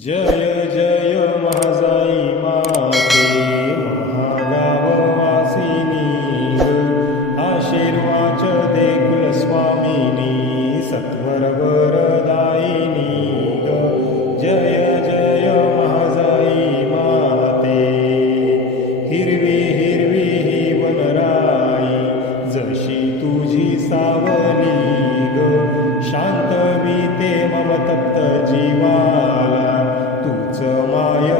जय जय माझाई माते महागाववासिनी आशीर्वाच देखुल स्वामिनी सत्वर वरदायिनी जय जय माझाई माते. हिरवी हिरवी ही वनराई जशी तुझी सावली शांतवी ते मम तप्त जीवा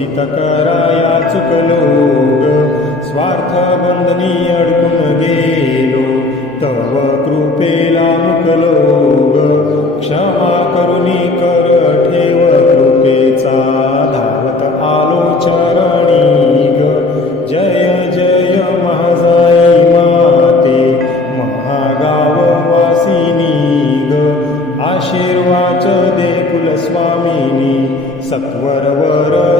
हितकराया चुकलो स्वार्थ बंधनी अडकून गेलो. तव कृपेला मुकलो क्षमा करुणी कर ठेव कृपेचा. धावत आलो चरणी जय जय महाजाई माते. महागाव वासिनी ग आशीर्वाच दे कुलस्वामिनी. सत्वर वर